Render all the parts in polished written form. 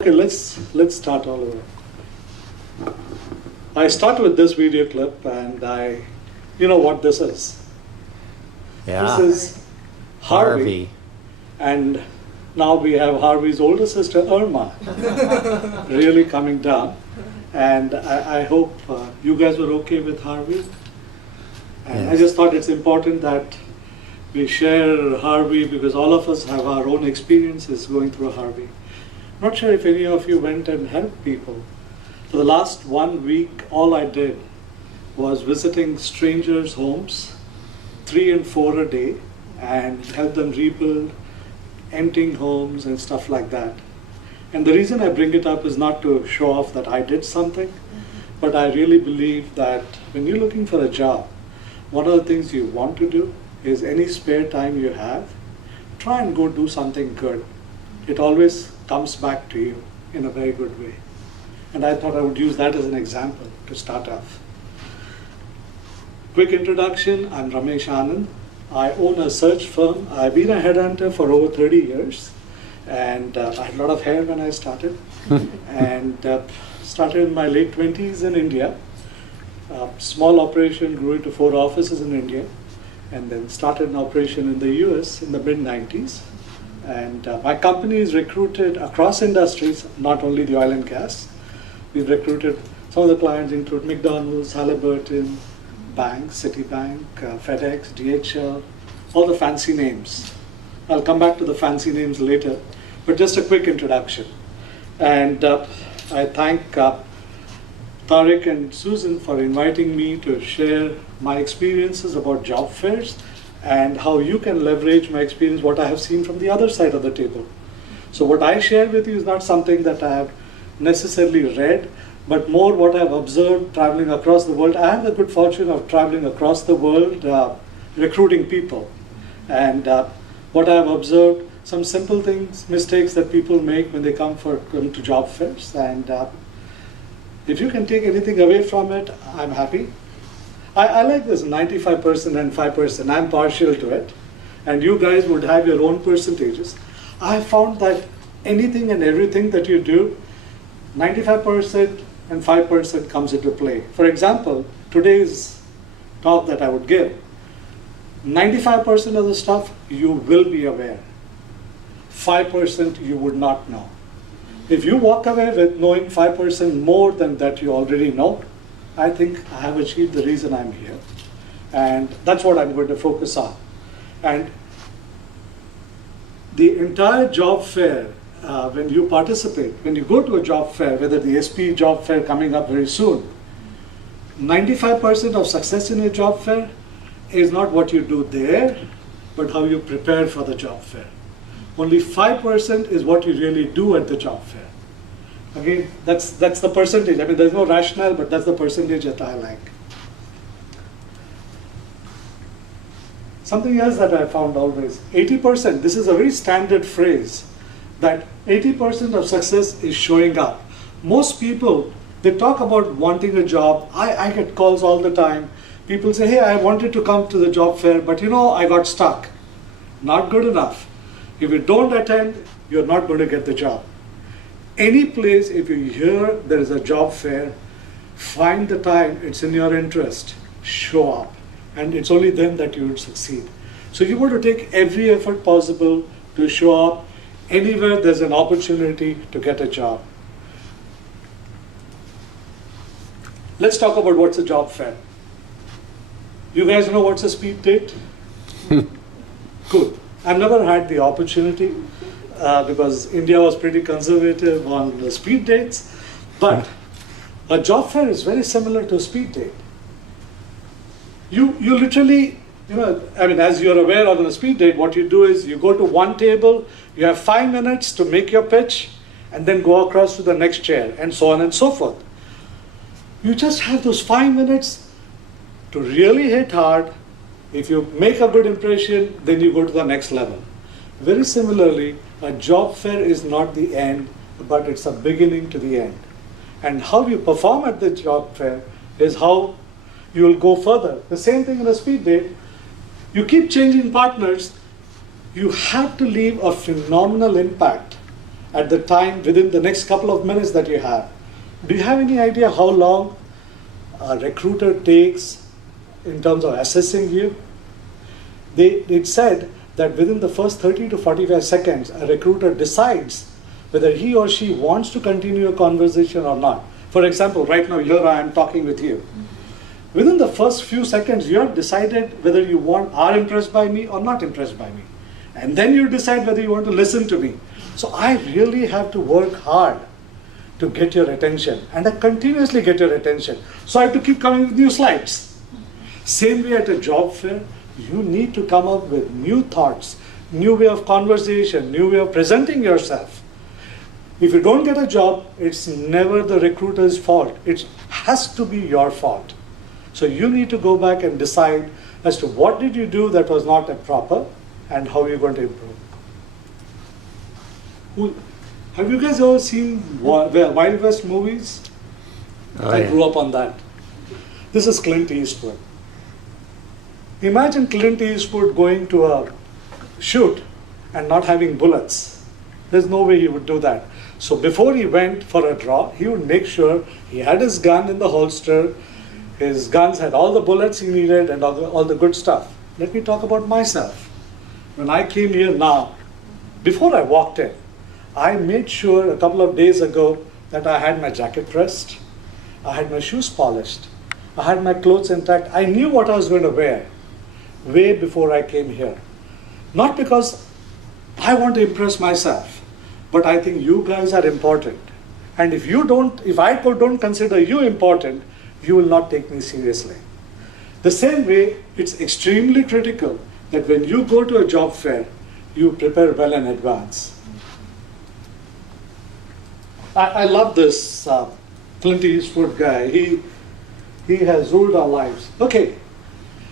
Okay, let's start all over. I start with this video clip, and you know what this is. Yeah. This is Harvey, and now we have Harvey's older sister Irma, really coming down. And I hope you guys were okay with Harvey. And Yes. I just thought it's important that we share Harvey because all of us have our own experiences going through Harvey. Not sure if any of you went and helped people. For the last 1 week, all I did was visiting strangers' homes, 3 and 4 a day, and help them rebuild, emptying homes and stuff like that. And the reason I bring it up is not to show off that I did something, but I really believe that when you're looking for a job, one of the things you want to do is any spare time you have, try and go do something good. It always comes back to you in a very good way. And I thought I would use that as an example to start off. Quick introduction, I'm Ramesh Anand. I own a search firm. I've been a headhunter for over 30 years. And I had a lot of hair when I started. And started in my late 20s in India. Small operation, grew into 4 offices in India. And then started an operation in the US in the mid-90s. And my company is recruited across industries, not only the oil and gas. We've recruited, some of the clients include McDonald's, Halliburton, banks, Citibank, FedEx, DHL, all the fancy names. I'll come back to the fancy names later, but just a quick introduction. And I thank Tariq and Susan for inviting me to share my experiences about job fairs and how you can leverage my experience, what I have seen from the other side of the table. So what I share with you is not something that I have necessarily read, but more what I have observed traveling across the world. I have the good fortune of traveling across the world, recruiting people. And what I have observed, some simple things, mistakes that people make when they come to job fairs. And if you can take anything away from it, I'm happy. I like this 95% and 5%. I'm partial to it. And you guys would have your own percentages. I found that anything and everything that you do, 95% and 5% comes into play. For example, today's talk that I would give, 95% of the stuff you will be aware. 5% you would not know. If you walk away with knowing 5% more than that you already know, I think I have achieved the reason I'm here. And that's what I'm going to focus on. And the entire job fair, when you participate, when you go to a job fair, whether the SP job fair coming up very soon, 95% of success in a job fair is not what you do there, but how you prepare for the job fair. Only 5% is what you really do at the job fair. Again, that's the percentage. I mean, there's no rationale, but that's the percentage that I like. Something else that I found always, 80%, this is a very standard phrase, that 80% of success is showing up. Most people, they talk about wanting a job. I get calls all the time. People say, hey, I wanted to come to the job fair, but you know, I got stuck. Not good enough. If you don't attend, you're not going to get the job. Any place, if you hear there is a job fair, find the time, it's in your interest, show up. And it's only then that you will succeed. So you want to take every effort possible to show up anywhere there's an opportunity to get a job. Let's talk about what's a job fair. You guys know what's a speed date? Good. I've never had the opportunity because India was pretty conservative on the speed dates. But a job fair is very similar to a speed date. You literally, I mean, as you're aware on a speed date, what you do is you go to one table, you have 5 minutes to make your pitch, and then go across to the next chair, and so on and so forth. You just have those 5 minutes to really hit hard. If you make a good impression, then you go to the next level. Very similarly, a job fair is not the end, but it's a beginning to the end. And how you perform at the job fair is how you will go further. The same thing in a speed date. You keep changing partners, you have to leave a phenomenal impact at the time within the next couple of minutes that you have. Do you have any idea how long a recruiter takes in terms of assessing you? It said that within the first 30 to 45 seconds, a recruiter decides whether he or she wants to continue a conversation or not. For example, right now, here I am talking with you. Within the first few seconds, you have decided whether you are impressed by me or not impressed by me. And then you decide whether you want to listen to me. So I really have to work hard to get your attention. And I continuously get your attention. So I have to keep coming with new slides. Same way at a job fair, you need to come up with new thoughts, new way of conversation, new way of presenting yourself. If you don't get a job, it's never the recruiter's fault. It has to be your fault. So you need to go back and decide as to what did you do that was not proper and how you're going to improve. Have you guys ever seen Wild West movies? Oh, I yeah. grew up on that. This is Clint Eastwood. Imagine Clint Eastwood going to a shoot and not having bullets. There's no way he would do that. So before he went for a draw, he would make sure he had his gun in the holster, his guns had all the bullets he needed and all the good stuff. Let me talk about myself. When I came here now, before I walked in, I made sure a couple of days ago that I had my jacket pressed, I had my shoes polished, I had my clothes intact. I knew what I was going to wear way before I came here. Not because I want to impress myself, but I think you guys are important. And if I don't consider you important, you will not take me seriously. The same way, it's extremely critical that when you go to a job fair, you prepare well in advance. I love this Clint Eastwood guy. He has ruled our lives. Okay,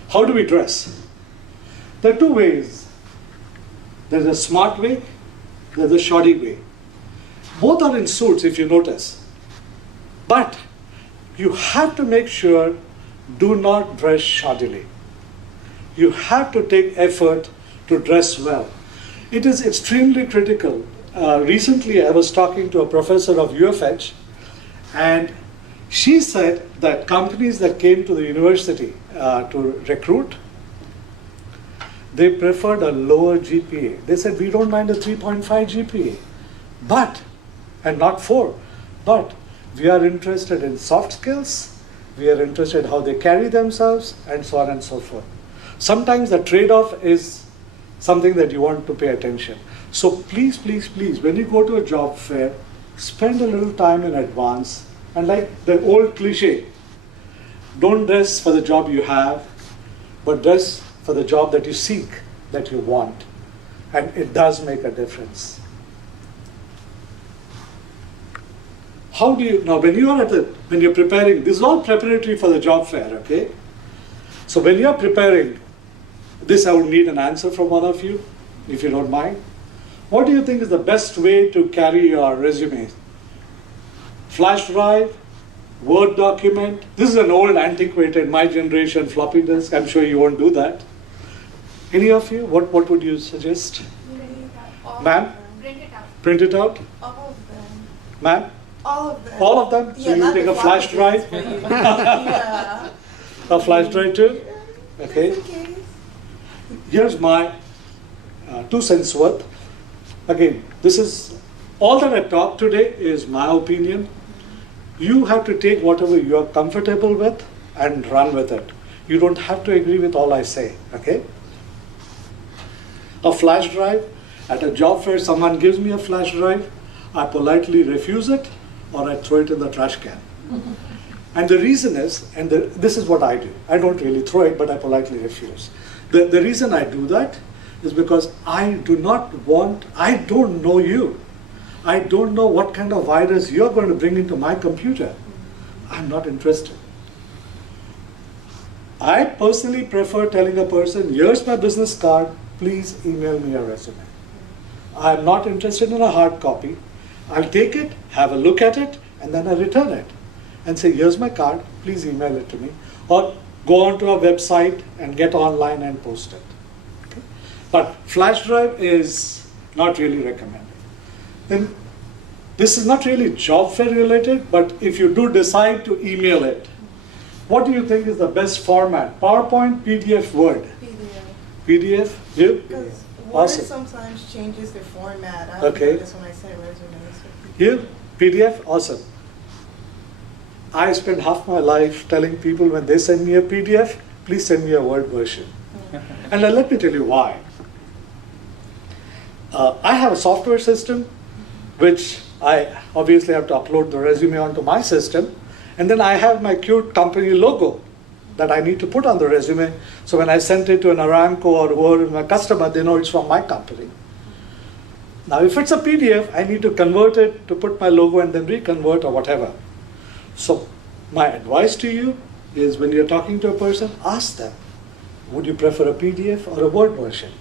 how do we dress? There are two ways. There's a smart way, there's a shoddy way. Both are in suits, if you notice. But you have to make sure, do not dress shoddily. You have to take effort to dress well. It is extremely critical. Recently, I was talking to a professor of UFH, and she said that companies that came to the university to recruit, they preferred a lower GPA. They said, we don't mind a 3.5 GPA, and not 4, but we are interested in soft skills, we are interested in how they carry themselves, and so on and so forth. Sometimes the trade-off is something that you want to pay attention. So please, please, please, when you go to a job fair, spend a little time in advance. And like the old cliche, don't dress for the job you have, but dress for the job that you seek, that you want. And it does make a difference. How do you, now when you're preparing, this is all preparatory for the job fair, okay? So when you're preparing, this I would need an answer from one of you, if you don't mind. What do you think is the best way to carry your resume? Flash drive, Word document? This is an old, antiquated, my generation floppy disk. I'm sure you won't do that. Any of you? What would you suggest? Ma'am? Print it out. Print it out? All of them. Ma'am? All of them. All of them? So you not take the a flash floppy drive? disk, but yeah. A flash drive too? Okay. Just in case. Here's my 2 cents worth. Again, this is all that I talked today is my opinion. You have to take whatever you are comfortable with and run with it. You don't have to agree with all I say, okay? A flash drive, at a job fair, someone gives me a flash drive, I politely refuse it or I throw it in the trash can. And the reason is, this is what I do. I don't really throw it, but I politely refuse. The reason I do that is because I don't know you. I don't know what kind of virus you're going to bring into my computer. I'm not interested. I personally prefer telling a person, here's my business card, please email me your resume. I'm not interested in a hard copy. I'll take it, have a look at it, and then I return it. And say, here's my card, please email it to me. Or go onto our website and get online and post it. Okay? But flash drive is not really recommended. Then This is not really job fair related, but if you do decide to email it, what do you think is the best format? PowerPoint, PDF, Word? PDF. PDF? You? Because Word Awesome. sometimes changes the format. I Okay. notice when I send resumes. You? PDF? Awesome. I spend half my life telling people when they send me a PDF, please send me a Word version. And let me tell you why. I have a software system which I obviously have to upload the resume onto my system, and then I have my cute company logo that I need to put on the resume. So when I send it to an Aramco or whoever is my customer, they know it's from my company. Now, if it's a PDF, I need to convert it to put my logo and then reconvert or whatever. So my advice to you is when you're talking to a person, ask them, would you prefer a PDF or a Word version?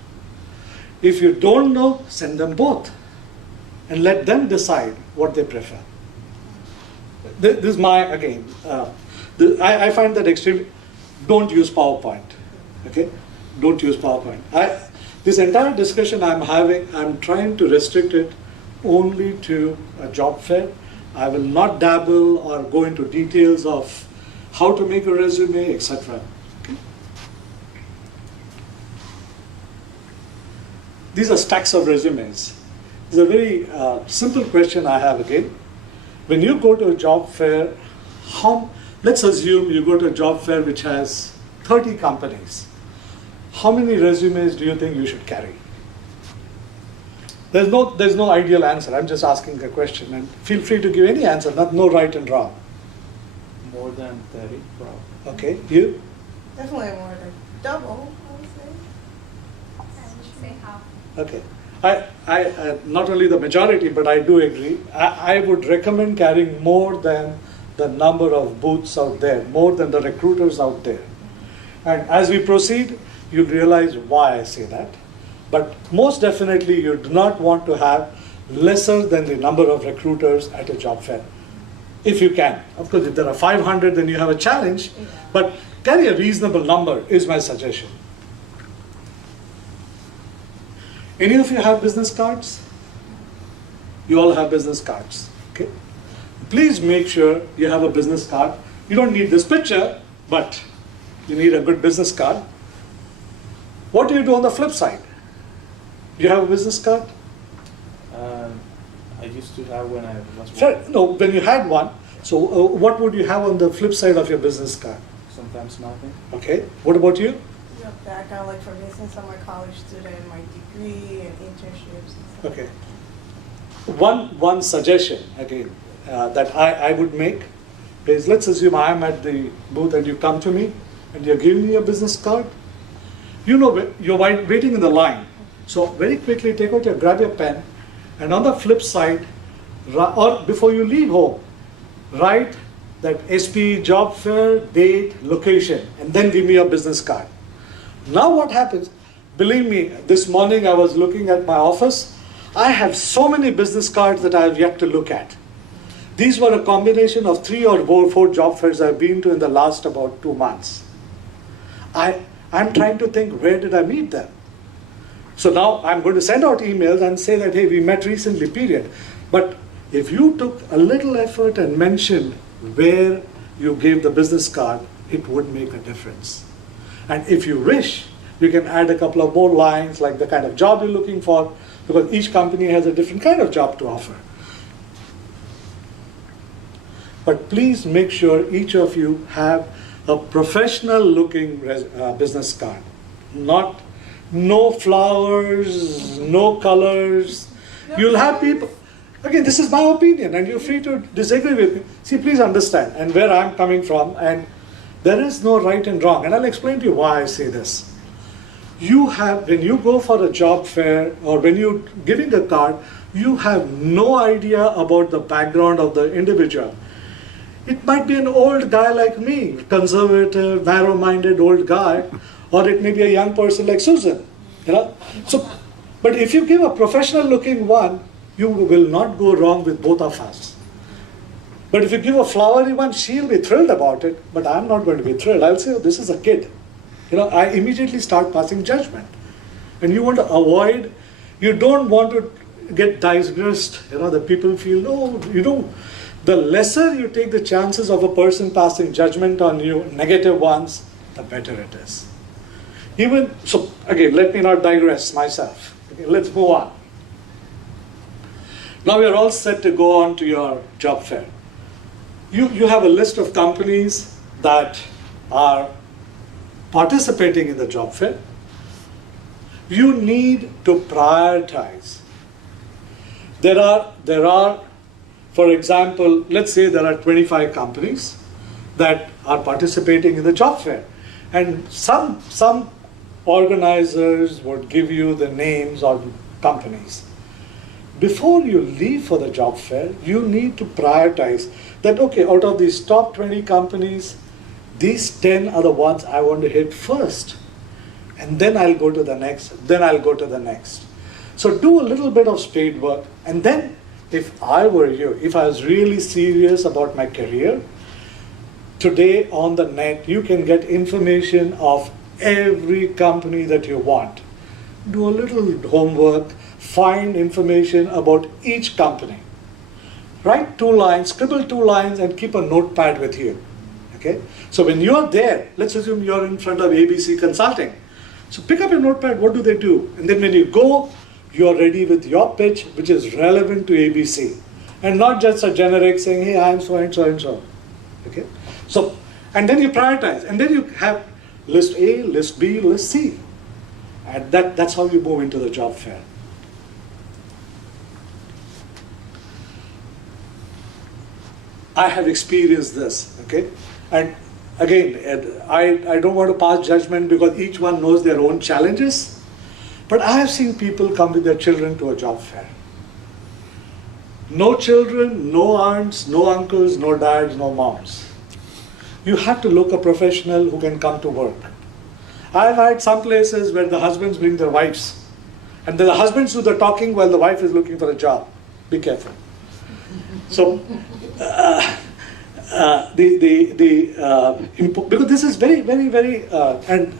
If you don't know, send them both and let them decide what they prefer. This is my, again, I find that extreme. Don't use PowerPoint, okay? Don't use PowerPoint. This entire discussion I'm having, I'm trying to restrict it only to a job fair. I will not dabble or go into details of how to make a resume, etc. Okay? These are stacks of resumes. It's a very simple question I have again. When you go to a job fair, let's assume you go to a job fair which has 30 companies. How many resumes do you think you should carry? There's no ideal answer. I'm just asking a question, and feel free to give any answer, no right and wrong. More than 30, probably. Okay, you? Definitely more than double, I would say. I would say half. Okay. I not only the majority, but I do agree. I would recommend carrying more than the number of booths out there, more than the recruiters out there. And as we proceed, you'll realize why I say that. But most definitely, you do not want to have lesser than the number of recruiters at a job fair, if you can. Of course, if there are 500, then you have a challenge, Yeah. but carry a reasonable number is my suggestion. Any of you have business cards? You all have business cards, okay? Please make sure you have a business card. You don't need this picture, but you need a good business card. What do you do on the flip side? Do you have a business card? I used to have when I was Fair. No, when you had one. So what would you have on the flip side of your business card? sometimes nothing. Okay. What about you? Yeah, background, like for me, since I'm a college student, my degree and internships and stuff. Okay. One suggestion again that I would make is, let's assume I am at the booth and you come to me and you're giving me a business card. You know you're waiting in the line. So very quickly grab your pen, and on the flip side, or before you leave home, write that SP job fair, date, location, and then give me your business card. Now what happens, believe me, this morning I was looking at my office. I have so many business cards that I have yet to look at. These were a combination of 3 or 4 job fairs I've been to in the last about 2 months. I'm trying to think, where did I meet them? So now I'm going to send out emails and say that, hey, we met recently, period. But if you took a little effort and mentioned where you gave the business card, it would make a difference. And if you wish, you can add a couple of more lines, like the kind of job you're looking for, because each company has a different kind of job to offer. But please make sure each of you have a professional looking business card. No flowers, no colors. You'll have people, again, this is my opinion and you're free to disagree with me. See, please understand and where I'm coming from, and there is no right and wrong. And I'll explain to you why I say this. When you go for a job fair or when you're giving a card, you have no idea about the background of the individual. It might be an old guy like me, conservative, narrow-minded old guy, or it may be a young person like Susan. So, but if you give a professional-looking one, you will not go wrong with both of us. But if you give a flowery one, she'll be thrilled about it, but I'm not going to be thrilled. I'll say, oh, this is a kid. I immediately start passing judgment. And you want to avoid, you don't want to, get digressed, the people feel, no, the lesser you take the chances of a person passing judgment on you, negative ones, the better it is. So again, let me not digress myself. Okay, let's move on. Now we are all set to go on to your job fair. You have a list of companies that are participating in the job fair. You need to prioritize. There are, for example, let's say there are 25 companies that are participating in the job fair. And some organizers would give you the names of companies. Before you leave for the job fair, you need to prioritize that, okay, out of these top 20 companies, these 10 are the ones I want to hit first. And then I'll go to the next, then I'll go to the next. So do a little bit of spade work. And then if I were you, if I was really serious about my career, today on the net, you can get information of every company that you want. Do a little homework, find information about each company. Write 2 lines, scribble 2 lines, and keep a notepad with you. Okay? So when you're there, let's assume you're in front of ABC Consulting. So pick up your notepad, what do they do? And then when you go, you're ready with your pitch, which is relevant to ABC. And not just a generic saying, hey, I'm so and so and so. Okay? So, and then you prioritize. And then you have list A, list B, list C. And that's how you move into the job fair. I have experienced this, okay? And again, I don't want to pass judgment because each one knows their own challenges, but I have seen people come with their children to a job fair. No children, no aunts, no uncles, no dads, no moms. You have to look a professional who can come to work. I've had some places where the husbands bring their wives, and then the husbands do the talking while the wife is looking for a job. Be careful. So, because this is very, very, very, and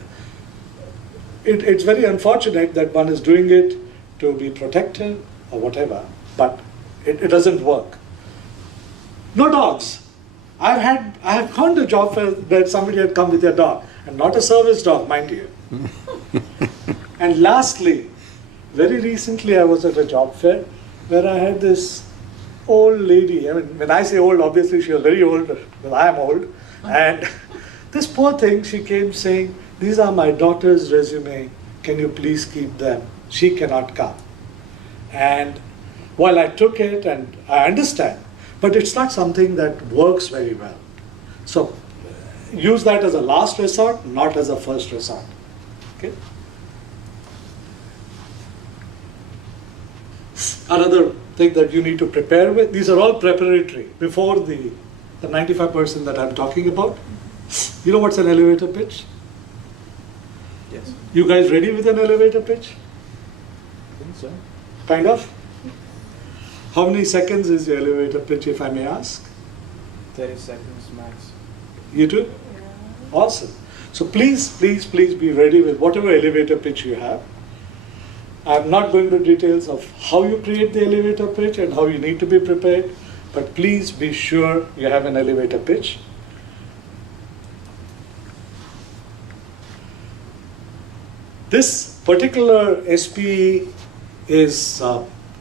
it's very unfortunate that one is doing it to be protective or whatever, but it doesn't work. No dogs. I have gone to a job fair where somebody had come with their dog, and not a service dog, mind you. And lastly, very recently I was at a job fair where I had this old lady. I mean, when I say old, obviously she was very old, well, I am old. And this poor thing, she came saying, these are my daughter's resume, can you please keep them? She cannot come. And while I took it, and I understand, but it's not something that works very well. So use that as a last resort, not as a first resort. Okay? Another thing that you need to prepare with, these are all preparatory before the 95% that I'm talking about. You know what's an elevator pitch? Yes. You guys ready with an elevator pitch? I think so. Kind of? How many seconds is your elevator pitch, if I may ask? 30 seconds max. You too? Yeah. Awesome. So please, please, please be ready with whatever elevator pitch you have. I'm not going into details of how you create the elevator pitch and how you need to be prepared, but please be sure you have an elevator pitch. This particular SPE is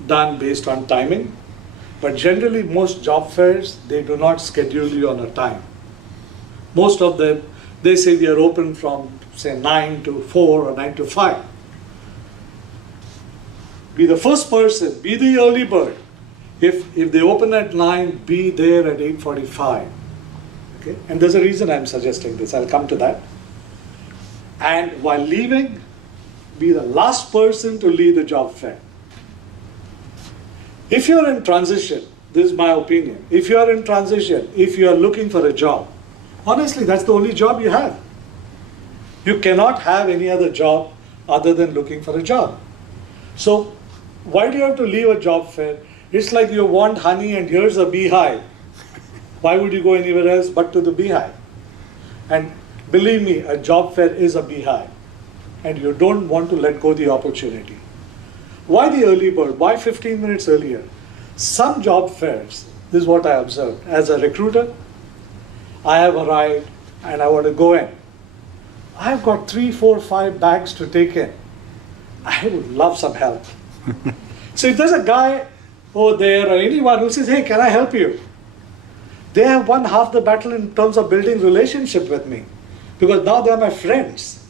done based on timing, but generally most job fairs, they do not schedule you on a time. Most of them, they say we are open from say 9 to 4 or 9 to 5. Be the first person, be the early bird. If they open at 9, be there at 8:45. Okay? And there's a reason I'm suggesting this, I'll come to that. And while leaving, be the last person to leave the job fair. If you're in transition, this is my opinion, if you are in transition, if you are looking for a job, honestly, that's the only job you have. You cannot have any other job other than looking for a job. So, why do you have to leave a job fair? It's like you want honey and here's a beehive. Why would you go anywhere else but to the beehive? And believe me, a job fair is a beehive. And you don't want to let go the opportunity. Why the early bird? Why 15 minutes earlier? Some job fairs, this is what I observed. As a recruiter, I have arrived and I want to go in. I've got 3, 4, 5 bags to take in. I would love some help. So if there's a guy over there or anyone who says, hey, can I help you? They have won half the battle in terms of building relationship with me. Because now they're my friends.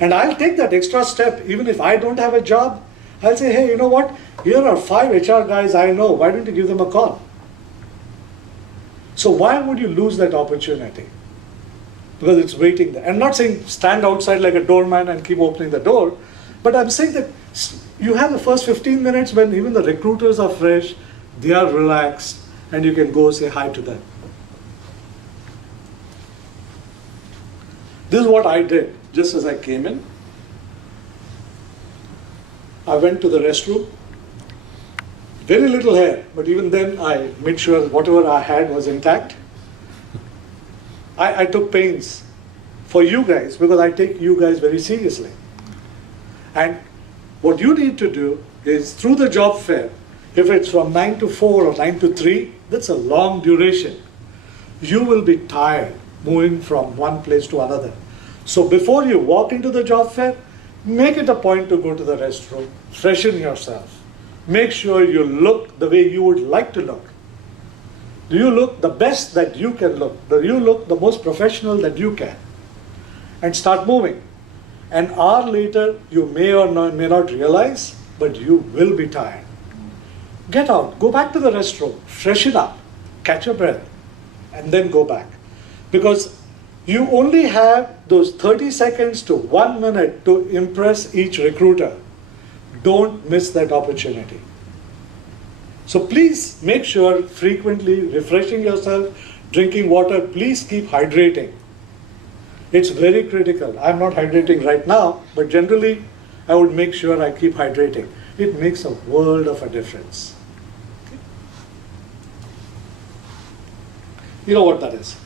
And I'll take that extra step, even if I don't have a job. I'll say, hey, you know what? Here are 5 HR guys I know. Why don't you give them a call? So why would you lose that opportunity? Because it's waiting there. I'm not saying stand outside like a doorman and keep opening the door. But I'm saying that you have the first 15 minutes when even the recruiters are fresh, they are relaxed, and you can go say hi to them. This is what I did just as I came in. I went to the restroom. Very little hair, but even then I made sure whatever I had was intact. I took pains for you guys because I take you guys very seriously. And what you need to do is through the job fair, if it's from 9 to 4 or 9 to 3, that's a long duration. You will be tired moving from one place to another. So before you walk into the job fair, make it a point to go to the restroom, freshen yourself. Make sure you look the way you would like to look. Do you look the best that you can look? Do you look the most professional that you can? And start moving. An hour later, you may or may not realize, but you will be tired. Get out, go back to the restroom, freshen up, catch your breath, and then go back. Because you only have those 30 seconds to 1 minute to impress each recruiter. Don't miss that opportunity. So please make sure frequently refreshing yourself, drinking water, please keep hydrating. It's very critical. I'm not hydrating right now, but generally I would make sure I keep hydrating. It makes a world of a difference. Okay. You know what that is?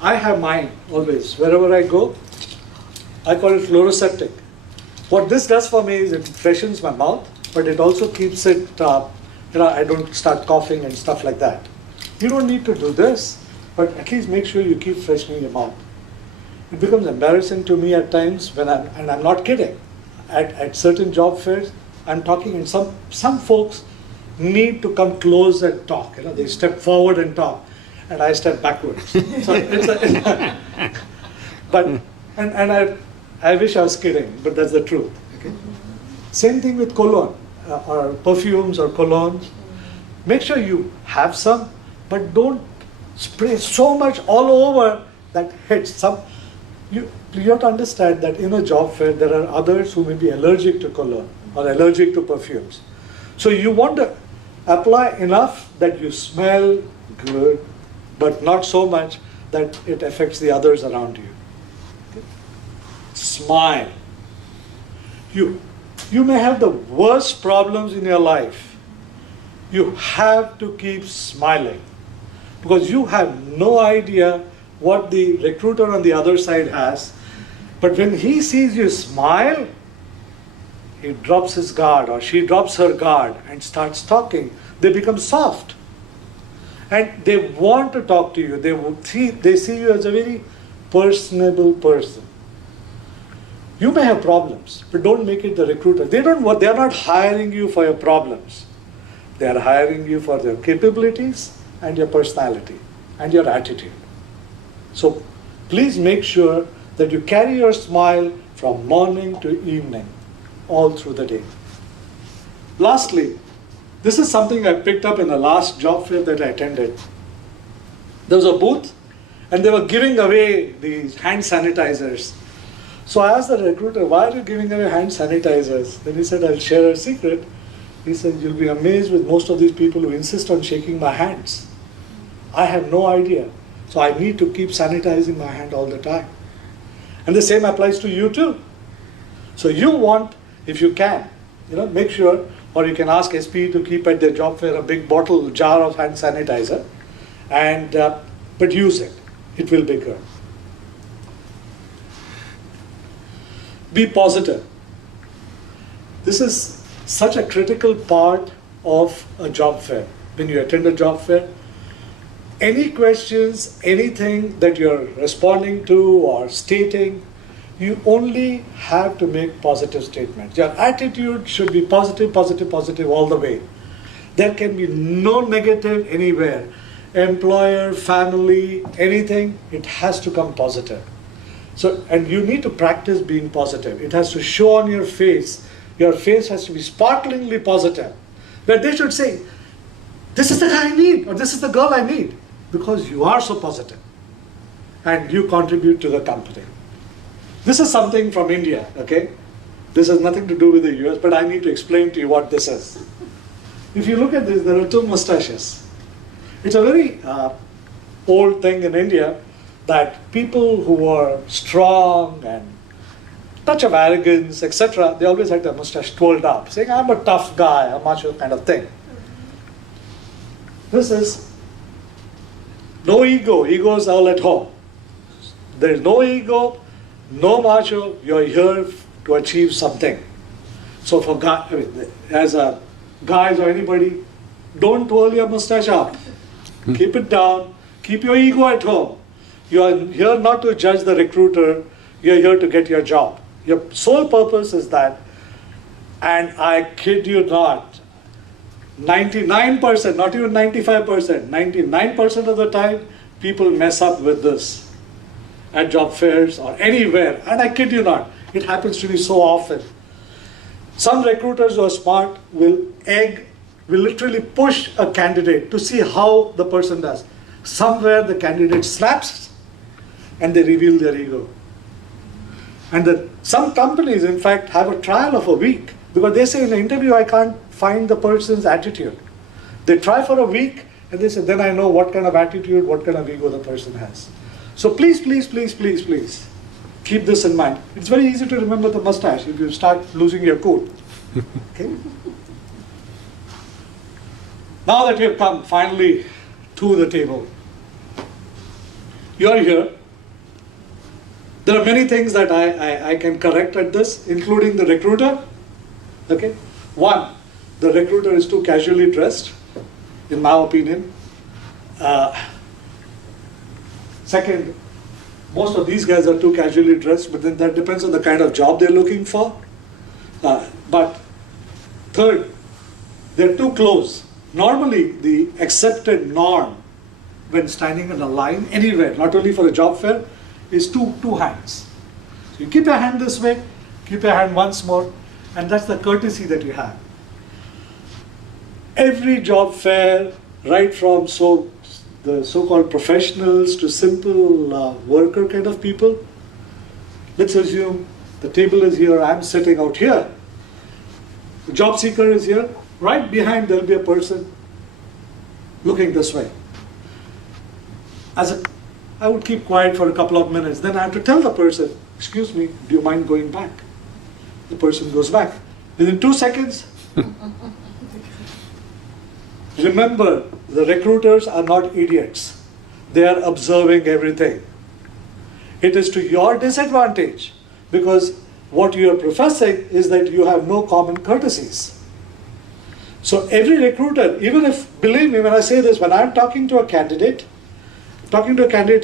I have mine always. Wherever I go, I call it fluoroseptic. What this does for me is it freshens my mouth, but it also keeps it, I don't start coughing and stuff like that. You don't need to do this, but at least make sure you keep freshening your mouth. It becomes embarrassing to me at times when and I'm not kidding. At certain job fairs, I'm talking and some folks need to come close and talk. They step forward and talk, and I step backwards. So but I wish I was kidding, but that's the truth. Okay? Same thing with cologne or perfumes or colognes. Make sure you have some, but don't spray so much all over that hits some. You have to understand that in a job fair, there are others who may be allergic to cologne or allergic to perfumes. So you want to apply enough that you smell good, but not so much that it affects the others around you. Okay? Smile. You may have the worst problems in your life. You have to keep smiling because you have no idea what the recruiter on the other side has. But when he sees you smile, he drops his guard or she drops her guard and starts talking. They become soft. And they want to talk to you. They see you as a very personable person. You may have problems, but don't make it the recruiter. They are not hiring you for your problems. They are hiring you for your capabilities and your personality and your attitude. So please make sure that you carry your smile from morning to evening, all through the day. Lastly, this is something I picked up in the last job fair that I attended. There was a booth and they were giving away these hand sanitizers. So I asked the recruiter, why are you giving away hand sanitizers? Then he said, I'll share a secret. He said, you'll be amazed with most of these people who insist on shaking my hands. I have no idea. So I need to keep sanitizing my hand all the time. And the same applies to you too. So you want, if you can, make sure, or you can ask SP to keep at their job fair a big jar of hand sanitizer, and but use it. It will be good. Be positive. This is such a critical part of a job fair. When you attend a job fair, any questions, anything that you're responding to or stating, you only have to make positive statements. Your attitude should be positive, positive, positive all the way. There can be no negative anywhere. Employer, family, anything, it has to come positive. So, and you need to practice being positive. It has to show on your face. Your face has to be sparklingly positive. Where they should say, this is the guy I need, or this is the girl I need, because you are so positive and you contribute to the company. This is something from India, okay? This has nothing to do with the US, but I need to explain to you what this is. If you look at this, there are two mustaches. It's a very old thing in India that people who are strong and touch of arrogance, etc., they always had their mustache twirled up, saying, I'm a tough guy, a macho kind of thing. This is no ego. Ego is all at home. There is no ego, no macho. You're here to achieve something. So for as a guys or anybody, don't twirl your mustache up. Keep it down. Keep your ego at home. You are here not to judge the recruiter. You're here to get your job. Your sole purpose is that. And I kid you not, 99%, not even 95%, 99% of the time, people mess up with this at job fairs or anywhere. And I kid you not, it happens to me so often. Some recruiters who are smart will literally push a candidate to see how the person does. Somewhere the candidate snaps and they reveal their ego. And some companies, in fact, have a trial of a week because they say in the interview, I can't find the person's attitude. They try for a week and they say, then I know what kind of attitude, what kind of ego the person has. So please, please, please, please, please, keep this in mind. It's very easy to remember the mustache if you start losing your cool. Okay? Now that we have come finally to the table, you are here. There are many things that I can correct at this, including the recruiter. Okay? One, the recruiter is too casually dressed, in my opinion. Second, most of these guys are too casually dressed, but then that depends on the kind of job they're looking for. But third, they're too close. Normally, the accepted norm when standing in a line anywhere, not only for a job fair, is two hands. So you keep your hand this way, keep your hand once more, and that's the courtesy that you have. Every job fair, right from the so-called professionals to simple worker kind of people, let's assume the table is here, I'm sitting out here. The job seeker is here, right behind there'll be a person looking this way. I would keep quiet for a couple of minutes, then I have to tell the person, excuse me, do you mind going back? The person goes back. Within 2 seconds, remember, the recruiters are not idiots. They are observing everything. It is to your disadvantage because what you are professing is that you have no common courtesies. So every recruiter, even if, believe me when I say this, when I'm talking to a candidate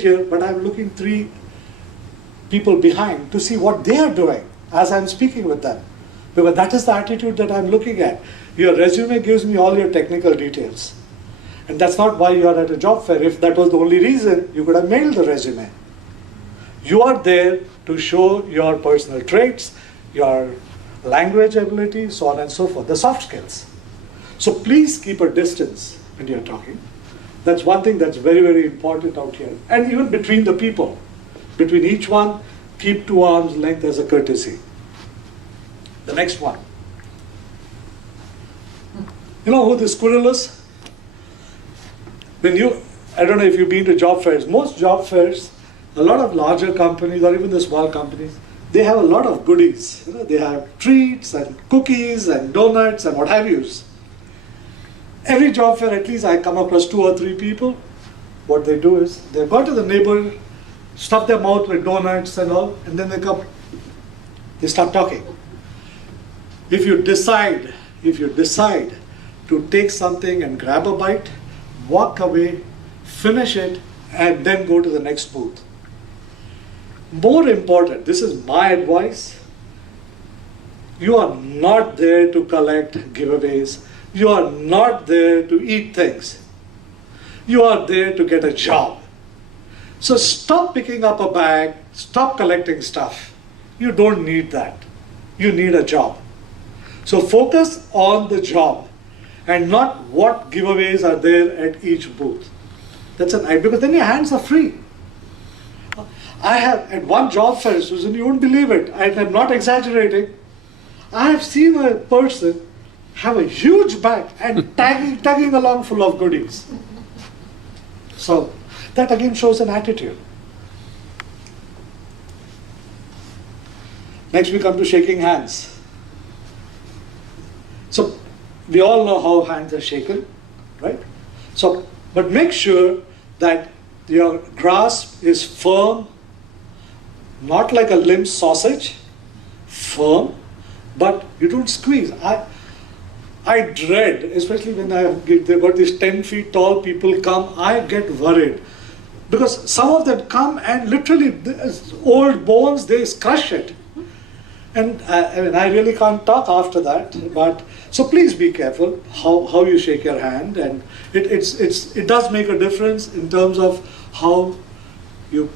here, but I'm looking 3 people behind to see what they are doing as I'm speaking with them. Because that is the attitude that I'm looking at. Your resume gives me all your technical details. And that's not why you are at a job fair. If that was the only reason, you could have mailed the resume. You are there to show your personal traits, your language ability, so on and so forth, the soft skills. So please keep a distance when you're talking. That's one thing that's very, very important out here. And even between the people, between each one, keep 2 arms length as a courtesy. The next one. You know who the squirrel is? I don't know if you've been to job fairs. Most job fairs, a lot of larger companies or even the small companies, they have a lot of goodies. They have treats and cookies and donuts and what have yous. Every job fair, at least I come across 2 or 3 people. What they do is they go to the neighbor, stuff their mouth with donuts and all, and then they start talking. if you decide to take something and grab a bite, walk away, finish it, and then go to the next booth. More important, this is my advice, you are not there to collect giveaways. You are not there to eat things. You are there to get a job. So stop picking up a bag, stop collecting stuff. You don't need that. You need a job. So focus on the job and not what giveaways are there at each booth. That's an idea, because then your hands are free. I have, at one job fair, Susan, you won't believe it, I'm not exaggerating, I have seen a person have a huge bag and tagging along full of goodies. So that again shows an attitude. Next we come to shaking hands. So we all know how hands are shaken, right? So, but make sure that your grasp is firm, not like a limp sausage, firm, but you don't squeeze. I dread, especially when they've got these 10 feet tall people come, I get worried. Because some of them come and literally, old bones, they crush it. And I really can't talk after that. But so please be careful how you shake your hand, and it does make a difference in terms of how you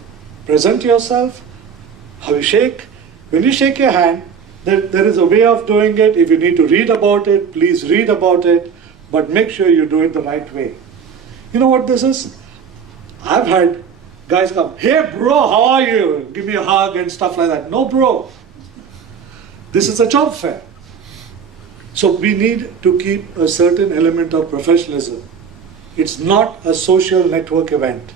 present yourself, how you shake. When you shake your hand, there is a way of doing it. If you need to read about it, please read about it, but make sure you do it the right way. You know what this is? I've had guys come, "Hey bro, how are you? Give me a hug," and stuff like that. No bro. This is a job fair. So we need to keep a certain element of professionalism. It's not a social network event.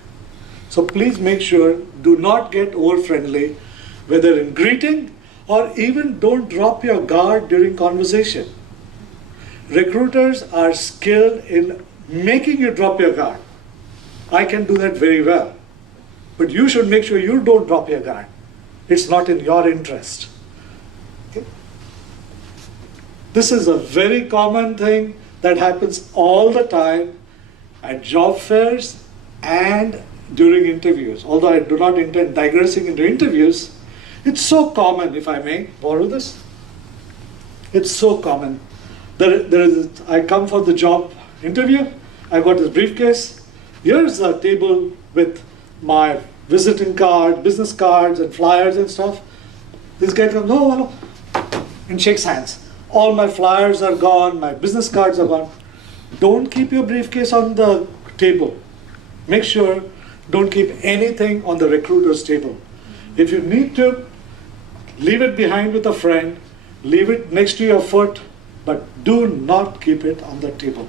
So please make sure, do not get over-friendly, whether in greeting or even don't drop your guard during conversation. Recruiters are skilled in making you drop your guard. I can do that very well. But you should make sure you don't drop your guard. It's not in your interest. Okay? This is a very common thing that happens all the time at job fairs and during interviews. Although I do not intend digressing into interviews, it's so common, if I may borrow this. It's so common. I come for the job interview, I got this briefcase. Here's a table with my visiting card, business cards and flyers and stuff. This guy comes, "Oh, hello," and shakes hands. All my flyers are gone, my business cards are gone. Don't keep your briefcase on the table. Make sure don't keep anything on the recruiter's table. If you need to, leave it behind with a friend, leave it next to your foot, but do not keep it on the table.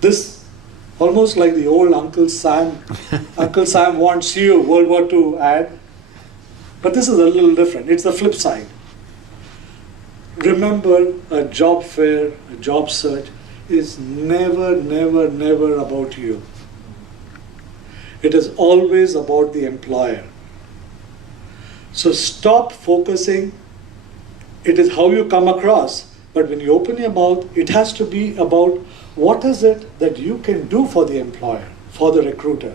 This, almost like the old Uncle Sam wants you, World War II ad, but this is a little different. It's the flip side. Remember, a job fair, a job search is never, never, never about you. It is always about the employer. So stop focusing. It is how you come across, but when you open your mouth, it has to be about what is it that you can do for the employer, for the recruiter.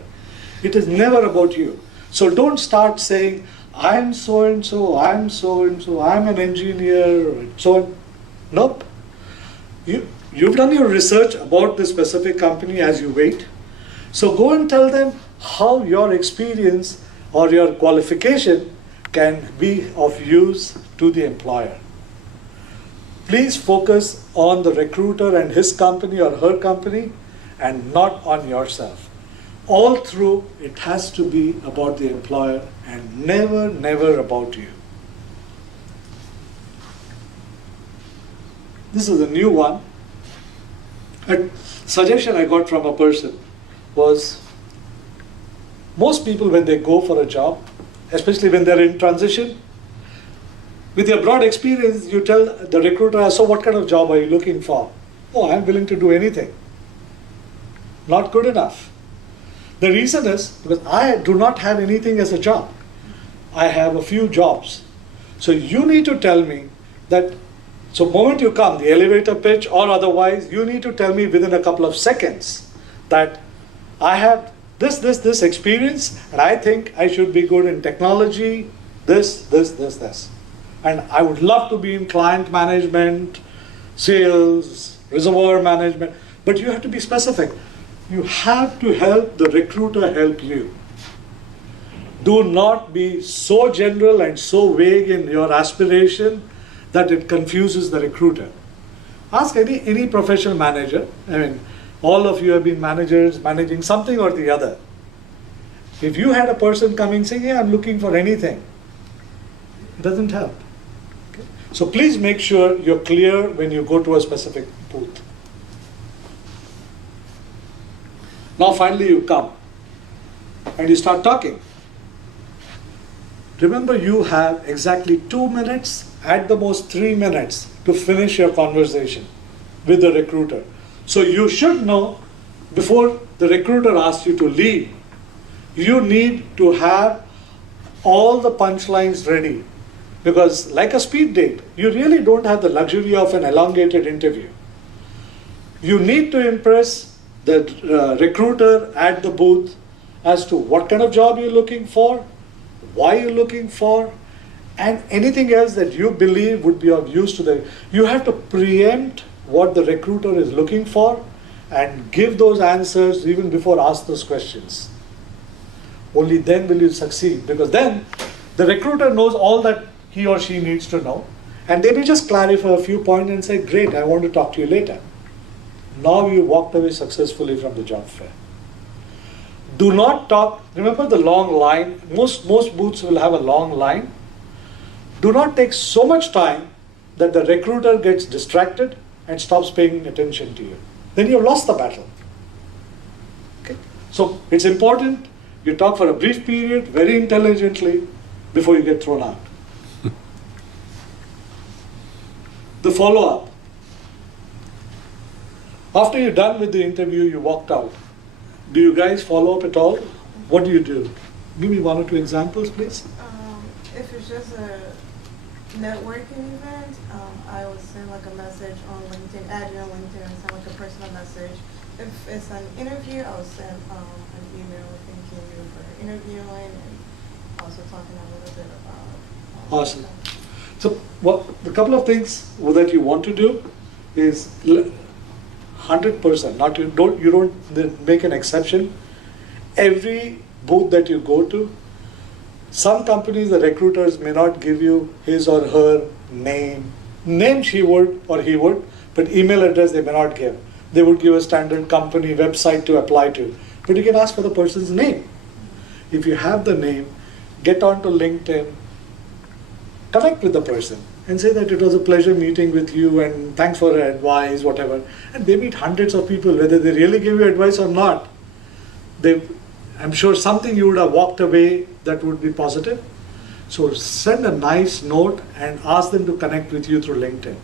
It is never about you. So don't start saying, "I'm so and so, I'm so and so, I'm an engineer," and so on. Nope. You've done your research about this specific company as you wait. So go and tell them how your experience or your qualification can be of use to the employer. Please focus on the recruiter and his company or her company and not on yourself. All through, it has to be about the employer and never, never about you. This is a new one. A suggestion I got from a person was, most people when they go for a job, especially when they're in transition, with your broad experience, you tell the recruiter, "So what kind of job are you looking for?" "Oh, I'm willing to do anything." Not good enough. The reason is because I do not have anything as a job. I have a few jobs. So you need to tell me that, so moment you come, the elevator pitch or otherwise, you need to tell me within a couple of seconds that I have this experience and I think I should be good in technology, this. And I would love to be in client management, sales, reservoir management, but you have to be specific. You have to help the recruiter help you. Do not be so general and so vague in your aspiration that it confuses the recruiter. Ask any professional manager. I mean, all of you have been managers, managing something or the other. If you had a person coming saying, "Hey, I'm looking for anything," it doesn't help. Okay? So please make sure you're clear when you go to a specific booth. Now finally you come and you start talking. Remember, you have exactly 2 minutes, at the most 3 minutes, to finish your conversation with the recruiter. So you should know, before the recruiter asks you to leave, you need to have all the punchlines ready. Because like a speed date, you really don't have the luxury of an elongated interview. You need to impress the recruiter at the booth as to what kind of job you're looking for, why you're looking for, and anything else that you believe would be of use to them. You have to preempt what the recruiter is looking for and give those answers even before ask those questions. Only then will you succeed, because then the recruiter knows all that he or she needs to know, and they may just clarify a few points and say, "Great, I want to talk to you later." Now you walked away successfully from the job fair. Do not talk, remember the long line, most booths will have a long line. Do not take so much time that the recruiter gets distracted and stops paying attention to you. Then you've lost the battle. Okay? So it's important you talk for a brief period, very intelligently, before you get thrown out. The follow-up. After you're done with the interview, you walked out. Do you guys follow up at all? What do you do? Give me 1 or 2 examples, please. If it's just a networking event, I would send like a message on LinkedIn, add you on LinkedIn, and send like a personal message. If it's an interview, I would send an email thanking you for interviewing and also talking a little bit about. Awesome. So the couple of things that you want to do is 100%. Not you don't make an exception. Every booth that you go to, some companies, the recruiters may not give you his or her name. Name she would or he would, but email address they may not give. They would give a standard company website to apply to. But you can ask for the person's name. If you have the name, get onto LinkedIn, connect with the person and say that it was a pleasure meeting with you and thanks for your advice, whatever. And they meet hundreds of people, whether they really give you advice or not. I'm sure something you would have walked away that would be positive. So send a nice note and ask them to connect with you through LinkedIn.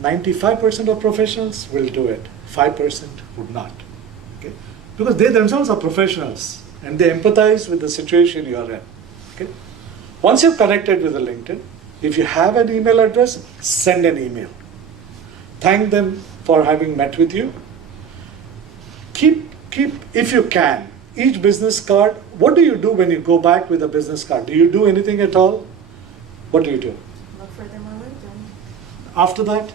95% of professionals will do it, 5% would not. Okay? Because they themselves are professionals and they empathize with the situation you are in. Okay? Once you've connected with the LinkedIn, if you have an email address, send an email. Thank them for having met with you. Keep, if you can, each business card. What do you do when you go back with a business card? Do you do anything at all? What do you do? Look for them on LinkedIn. After that?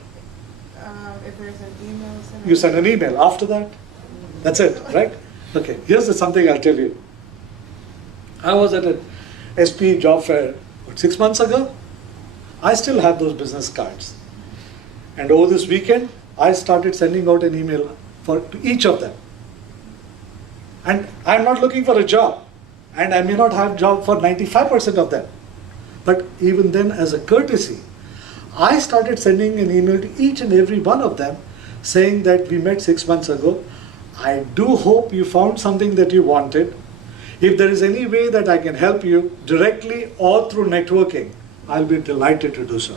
If there's an email, You send an email. After that? That's it, right? Okay, here's something I'll tell you. I was at an SP job fair 6 months ago. I still have those business cards. And over this weekend, I started sending out an email to each of them. And I'm not looking for a job. And I may not have a job for 95% of them. But even then, as a courtesy, I started sending an email to each and every one of them saying that we met 6 months ago. I do hope you found something that you wanted. If there is any way that I can help you directly or through networking, I'll be delighted to do so.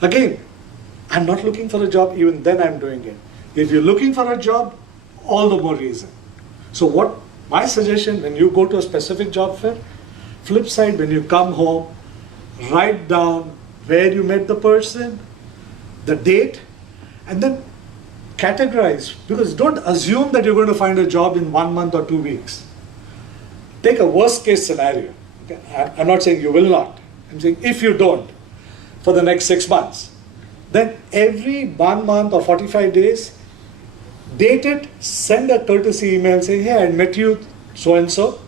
Again, I'm not looking for a job, even then I'm doing it. If you're looking for a job, all the more reason. So what my suggestion when you go to a specific job fair, Flip side, when you come home, write down where you met the person, the date, and then categorize, because don't assume that you're going to find a job in 1 month or 2 weeks. Take a worst case scenario. Okay? I'm not saying you will not. I'm saying if you don't for the next 6 months, then every 1 month or 45 days, date it, send a courtesy email saying, hey, I met you so-and-so.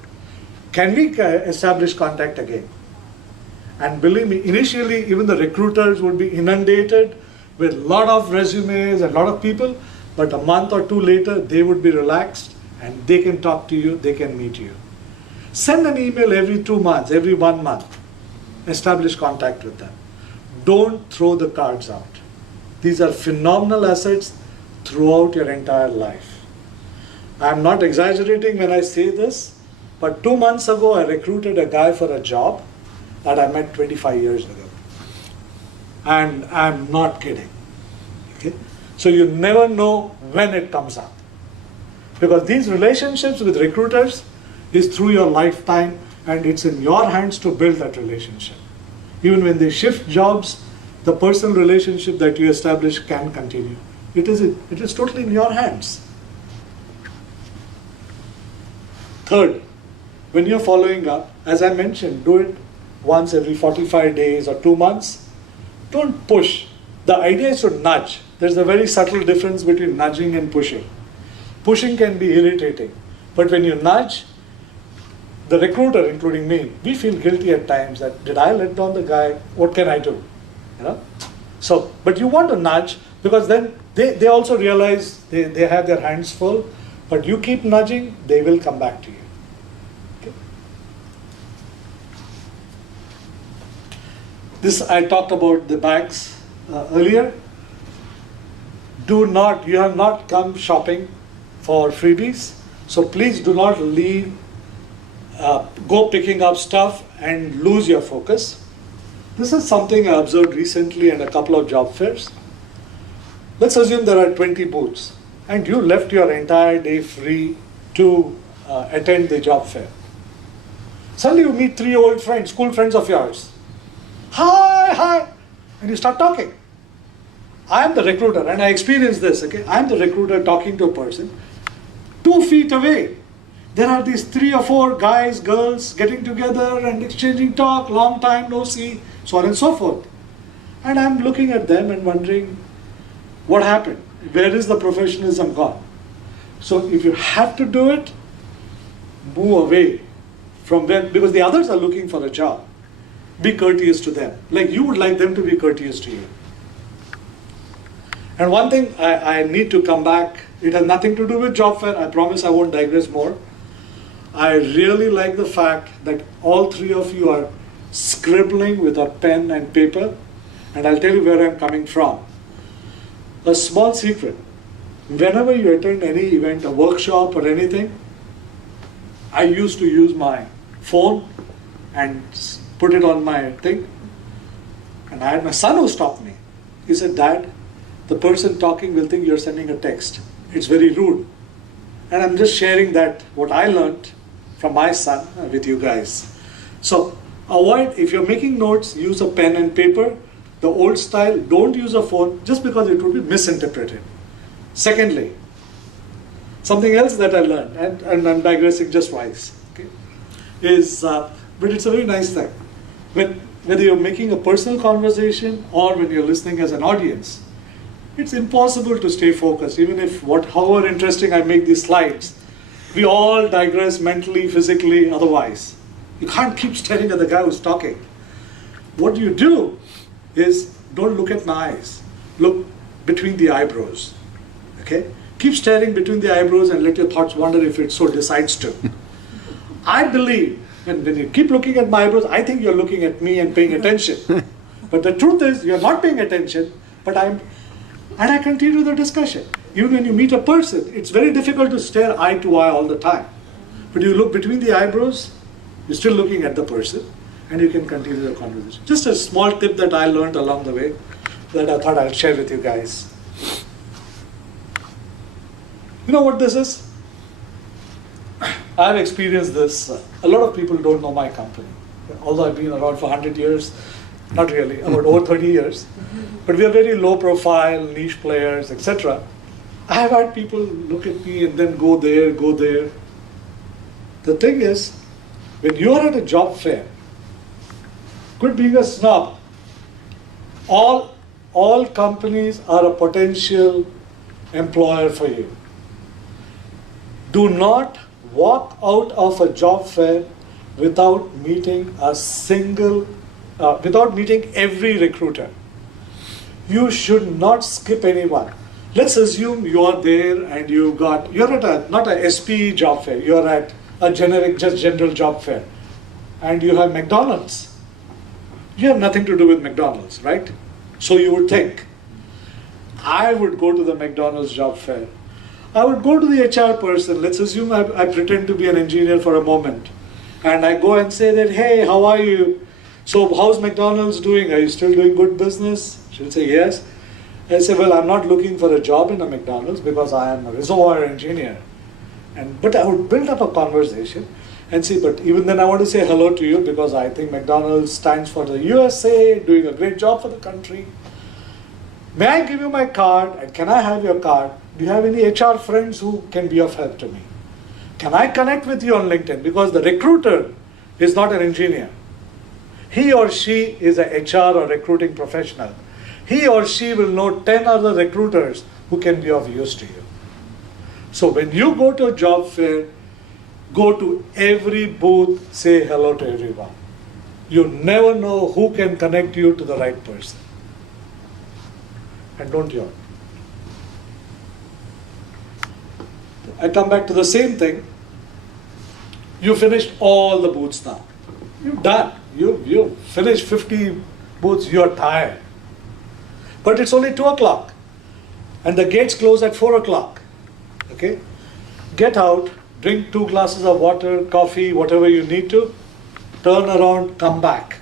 Can we establish contact again? And believe me, initially even the recruiters would be inundated with a lot of resumes and a lot of people, but a month or two later, they would be relaxed and they can talk to you, they can meet you. Send an email every 2 months, every 1 month. Establish contact with them. Don't throw the cards out. These are phenomenal assets throughout your entire life. I'm not exaggerating when I say this, but 2 months ago, I recruited a guy for a job that I met 25 years ago. And I'm not kidding. Okay? So you never know when it comes up. Because these relationships with recruiters is through your lifetime, and it's in your hands to build that relationship. Even when they shift jobs, the personal relationship that you establish can continue. It is totally in your hands. Third, when you're following up, as I mentioned, do it once every 45 days or 2 months. Don't push. The idea is to nudge. There's a very subtle difference between nudging and pushing. Pushing can be irritating, but when you nudge, the recruiter, including me, we feel guilty at times that, did I let down the guy? What can I do? You know? So, but you want to nudge, because then they also realize they have their hands full, but you keep nudging, they will come back to you. Okay? This, I talked about the bags earlier. You have not come shopping for freebies, so please do not leave, go picking up stuff and lose your focus. This is something I observed recently in a couple of job fairs. Let's assume there are 20 booths and you left your entire day free to attend the job fair. Suddenly you meet 3 old friends, school friends of yours. Hi, and you start talking. I am the recruiter, and I experienced this, okay? I am the recruiter talking to a person. 2 feet away, there are these 3 or 4 guys, girls getting together and exchanging talk, long time no see, so on and so forth. And I'm looking at them and wondering, what happened? Where is the professionalism gone? So if you have to do it, move away from them, because the others are looking for a job. Be courteous to them, like you would like them to be courteous to you. And one thing I need to come back, it has nothing to do with job fair, I promise I won't digress more. I really like the fact that all 3 of you are scribbling with a pen and paper, and I'll tell you where I'm coming from. A small secret, whenever you attend any event, a workshop or anything, I used to use my phone and put it on my thing, and I had my son who stopped me. He said, Dad, the person talking will think you're sending a text. It's very rude. And I'm just sharing that, what I learned from my son with you guys. So avoid, if you're making notes, use a pen and paper. The old style, don't use a phone just because it would be misinterpreted. Secondly, something else that I learned, and I'm digressing just twice, okay, is, but it's a very nice thing. Whether you're making a personal conversation or when you're listening as an audience, it's impossible to stay focused, even if however interesting I make these slides. We all digress mentally, physically, otherwise. You can't keep staring at the guy who's talking. What you do is, don't look at my eyes. Look between the eyebrows. Okay? Keep staring between the eyebrows and let your thoughts wander if it so decides to. I believe, when you keep looking at my eyebrows, I think you're looking at me and paying attention. But the truth is, you're not paying attention, and I continue the discussion. Even when you meet a person, it's very difficult to stare eye to eye all the time. But you look between the eyebrows, you're still looking at the person, and you can continue the conversation. Just a small tip that I learned along the way that I thought I'll share with you guys. You know what this is? I've experienced this. A lot of people don't know my company. although I've been around for 100 years, not really, about over 30 years, but we are very low profile, niche players, etc. I have had people look at me and then go there, go there. The thing is, when you are at a job fair, quit being a snob. All companies are a potential employer for you. Do not walk out of a job fair without meeting without meeting every recruiter. You should not skip anyone. Let's assume you are there and you're at not a SPE job fair, you're at a general job fair, and you have McDonald's. You have nothing to do with McDonald's, right? So you would think, I would go to the McDonald's job fair. I would go to the HR person. Let's assume I pretend to be an engineer for a moment. And I go and say that, hey, how are you? So how's McDonald's doing? Are you still doing good business? She'll say, yes. I say, well, I'm not looking for a job in a McDonald's because I am a reservoir engineer. But I would build up a conversation and see, but even then I want to say hello to you because I think McDonald's stands for the USA, doing a great job for the country. May I give you my card and can I have your card? Do you have any HR friends who can be of help to me? Can I connect with you on LinkedIn? Because the recruiter is not an engineer. He or she is a HR or recruiting professional. He or she will know 10 other recruiters who can be of use to you. So when you go to a job fair, go to every booth, say hello to everyone. You never know who can connect you to the right person. And don't yawn. I come back to the same thing. You finished all the booths now. You've done. You finished 50 booths, you're tired. But it's only 2 o'clock. And the gates close at 4 o'clock. Okay? Get out, drink 2 glasses of water, coffee, whatever you need to. Turn around, come back.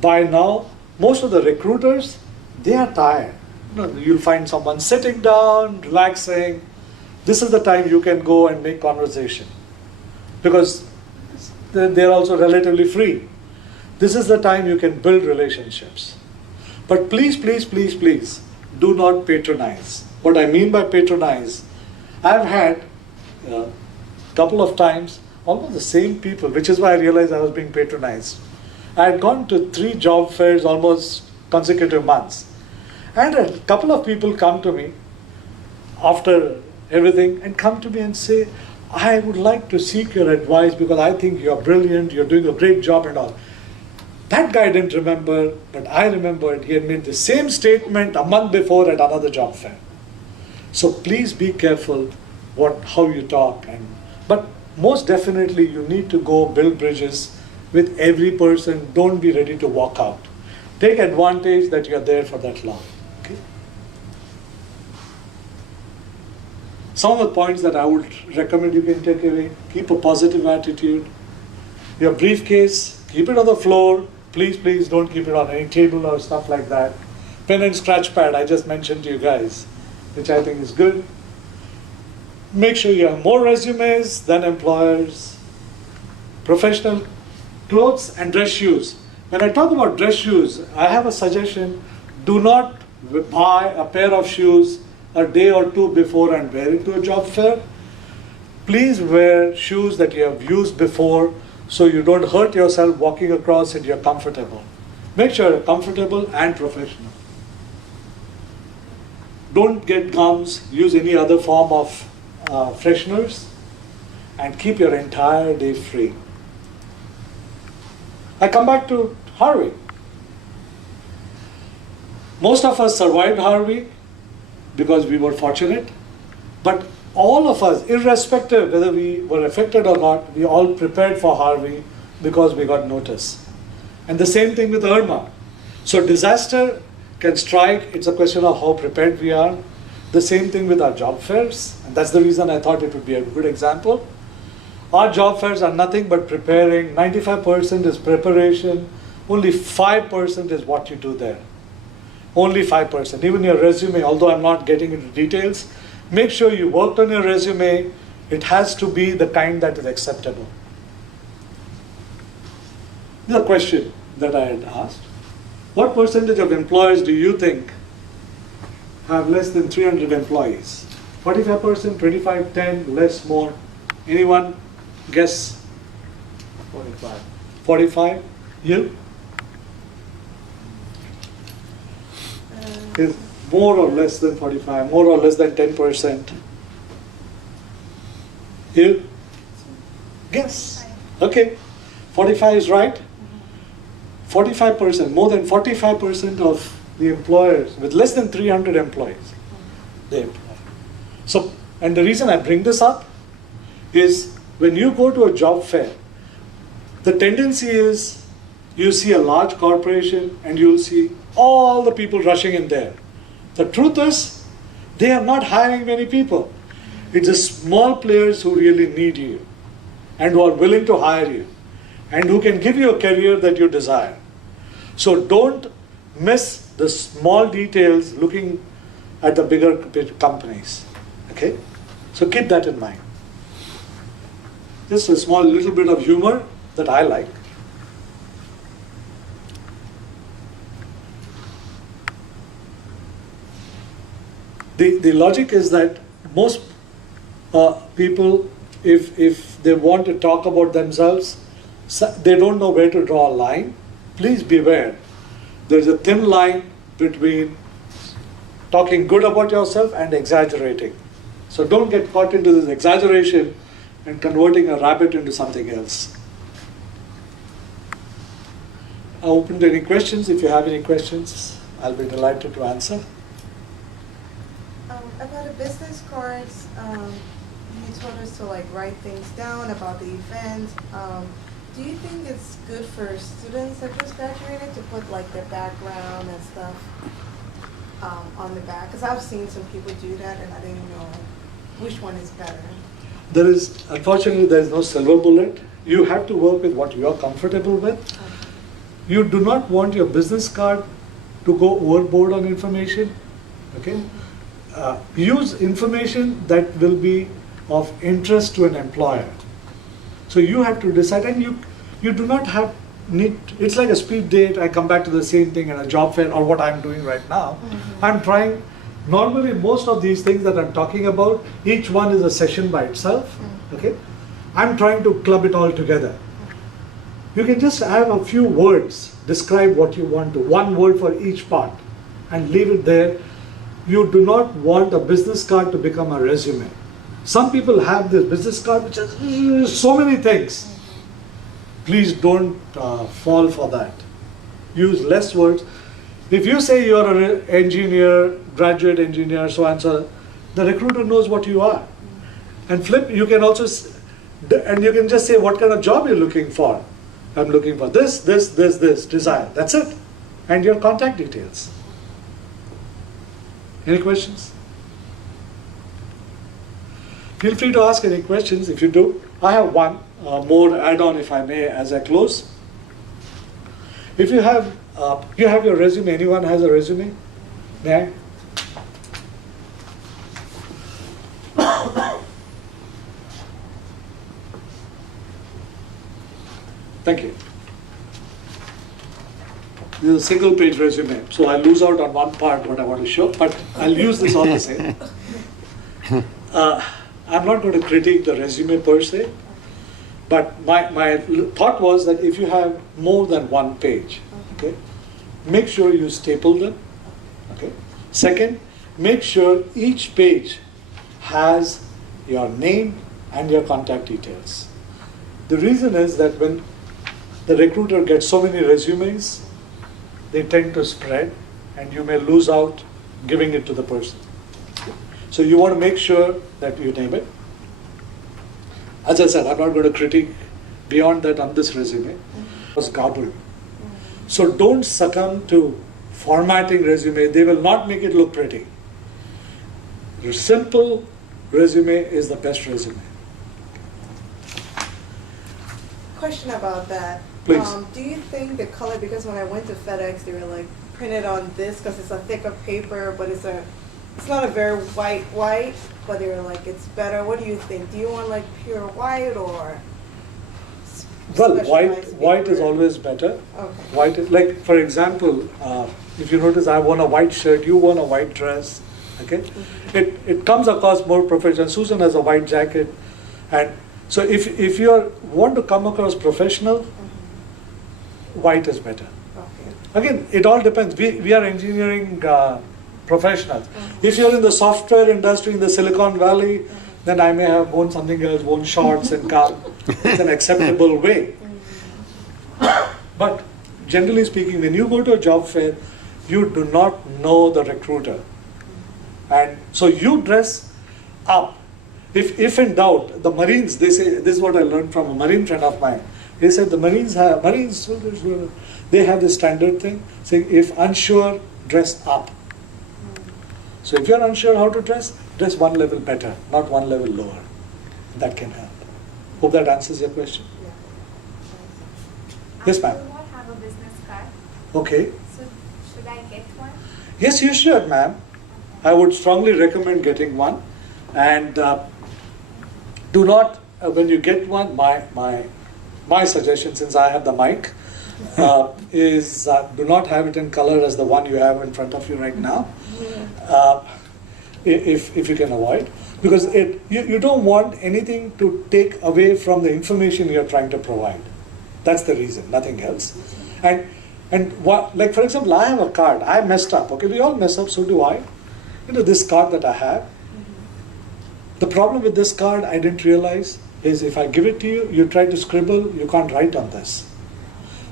By now, most of the recruiters, they are tired. You'll find someone sitting down, relaxing. This is the time you can go and make conversation. Because they're also relatively free. This is the time you can build relationships. But please, please, please, please, do not patronize. What I mean by patronize, I've had a couple of times almost the same people, which is why I realized I was being patronized. I had gone to 3 job fairs almost consecutive months. And a couple of people come to me after everything and come to me and say, I would like to seek your advice because I think you're brilliant, you're doing a great job and all. That guy didn't remember, but I remembered he had made the same statement a month before at another job fair. So please be careful how you talk. But most definitely you need to go build bridges with every person. Don't be ready to walk out. Take advantage that you're there for that long. Okay? Some of the points that I would recommend you can take away: keep a positive attitude. Your briefcase, keep it on the floor. Please, please don't keep it on any table or stuff like that. Pen and scratch pad, I just mentioned to you guys, which I think is good. Make sure you have more resumes than employers. Professional clothes and dress shoes. When I talk about dress shoes, I have a suggestion. Do not buy a pair of shoes a day or 2 before and wear it to a job fair. Please wear shoes that you have used before so you don't hurt yourself walking across and you're comfortable. Make sure you're comfortable and professional. Don't get gums. Use any other form of fresheners and keep your entire day free. I come back to Harvey. Most of us survived Harvey because we were fortunate, but all of us, irrespective whether we were affected or not, we all prepared for Harvey because we got notice. And the same thing with Irma. So disaster can strike, it's a question of how prepared we are. The same thing with our job fairs, and that's the reason I thought it would be a good example. Our job fairs are nothing but preparing. 95% is preparation, only 5% is what you do there. Only 5%. Even your resume, although I'm not getting into details, make sure you worked on your resume. It has to be the kind that is acceptable. This is a question that I had asked. What percentage of employers do you think have less than 300 employees? 45%, 25, 10, less, more? Anyone guess? 45. 45? You? Is more or less than 45, more or less than 10%? You? Guess. Okay. 45 is right. 45%, more than 45% of the employers with less than 300 employees, they employ. So, and the reason I bring this up is when you go to a job fair, the tendency is you see a large corporation and you'll see all the people rushing in there. The truth is, they are not hiring many people. It's the small players who really need you and who are willing to hire you and who can give you a career that you desire. So don't miss the small details looking at the bigger companies. Okay? So keep that in mind. Just a small little bit of humor that I like. The logic is that most people, if they want to talk about themselves, they don't know where to draw a line. Please beware. There's a thin line between talking good about yourself and exaggerating. So don't get caught into this exaggeration and converting a rabbit into something else. I'm open to any questions. If you have any questions, I'll be delighted to answer. About the business cards, you told us to like write things down about the event. Do you think it's good for students that just graduated to put like their background and stuff on the back? Because I've seen some people do that and I didn't know which one is better. Unfortunately, there is no silver bullet. You have to work with what you are comfortable with. Okay. You do not want your business card to go overboard on information. Okay? Use information that will be of interest to an employer. So you have to decide, and you do not have need. It's like a speed date. I come back to the same thing in a job fair or what I'm doing right now. Mm-hmm. I'm trying. Normally, most of these things that I'm talking about, each one is a session by itself. Mm-hmm. Okay, I'm trying to club it all together. You can just have a few words, describe what you want to, one word for each part, and leave it there. You do not want a business card to become a resume. Some people have this business card which has so many things. Please don't fall for that. Use less words. If you say you're an engineer, graduate engineer, so and so, the recruiter knows what you are. And flip, you can also, and you can just say what kind of job you're looking for. I'm looking for this, desire. That's it. And your contact details. Any questions? Feel free to ask any questions. If you do, I have one more add-on, if I may, as I close. If you have your resume. Anyone has a resume? May I? Thank you. This is a single-page resume, so I'll lose out on one part what I want to show, but I'll use this all the same. I'm not going to critique the resume per se, but my thought was that if you have more than one page, okay, make sure you staple them. Okay. Second, make sure each page has your name and your contact details. The reason is that when the recruiter gets so many resumes, they tend to spread and you may lose out giving it to the person. So you want to make sure that you name it. As I said, I'm not going to critique beyond that on this resume. It was garbled. So don't succumb to formatting resume. They will not make it look pretty. Your simple resume is the best resume. Question about that. Please. Do you think the color, because when I went to FedEx, they were like, printed on this because it's a thicker paper, but it's not a very white, but they were like, it's better. What do you think? Do you want like pure white or Well, specialized white is paper? always better. Okay. White is, like, for example, if you notice, I worn a white shirt, you worn a white dress, okay? It comes across more professional. Susan has a white jacket. And so if you want to come across professional, white is better. Okay. Again, it all depends. We are engineering professionals. If you're in the software industry in the Silicon Valley, then I may have worn something else, worn shorts and come. It's an acceptable way. But generally speaking, when you go to a job fair, you do not know the recruiter. And so you dress up. If in doubt, the Marines, they say, this is what I learned from a Marine friend of mine. He said the Marines, they have this standard thing, saying if unsure, dress up. So if you're unsure how to dress one level better, not one level lower. That can help. Hope that answers your question. Yes, ma'am. I do not have a business card, Okay. so should I get one? Yes, you should, ma'am. I would strongly recommend getting one. And do not, when you get one, my suggestion, since I have the mic, is do not have it in color as the one you have in front of you right now, if you can avoid. Because you don't want anything to take away from the information you're trying to provide. That's the reason, nothing else. And what, like for example, I have a card. I messed up. Okay, we all mess up. So do I. This card that I have. The problem with this card, I didn't realize, is if I give it to you, you try to scribble, you can't write on this.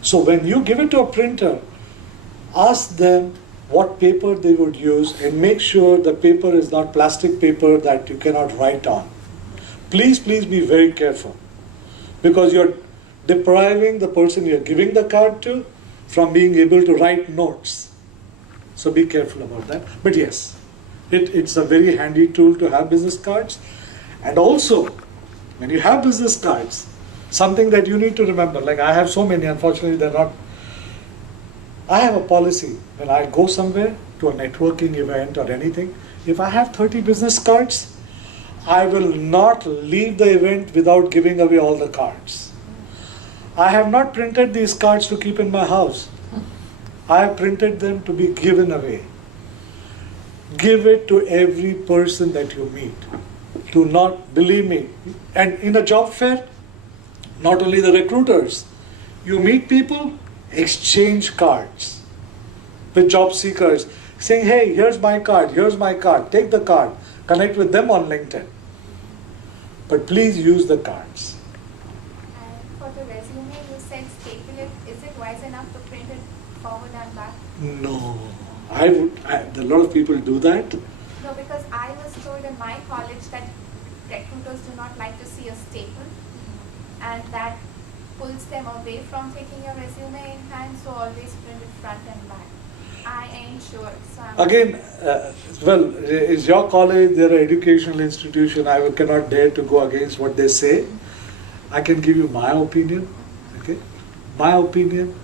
So when you give it to a printer, ask them what paper they would use and make sure the paper is not plastic paper that you cannot write on. Please be very careful, because you're depriving the person you're giving the card to from being able to write notes. So be careful about that. But yes, it's a very handy tool to have business cards. And also, when you have business cards, something that you need to remember, like I have so many, unfortunately they're not. I have a policy when I go somewhere to a networking event or anything, if I have 30 business cards, I will not leave the event without giving away all the cards. I have not printed these cards to keep in my house. I have printed them to be given away. Give it to every person that you meet. Do not, believe me. And in a job fair, not only the recruiters, you meet people, exchange cards with job seekers, saying, hey, here's my card, take the card, connect with them on LinkedIn. But please use the cards. And for the resume, you said staple it. Is it wise enough to print it forward and back? No, a lot of people do that. No, because I was told in my college that recruiters do not like to see a staple, and that pulls them away from taking your resume in hand, so always print it front and back. I ain't sure. So Again, well, is your college, they're an educational institution, I cannot dare to go against what they say. I can give you my opinion. Okay, my opinion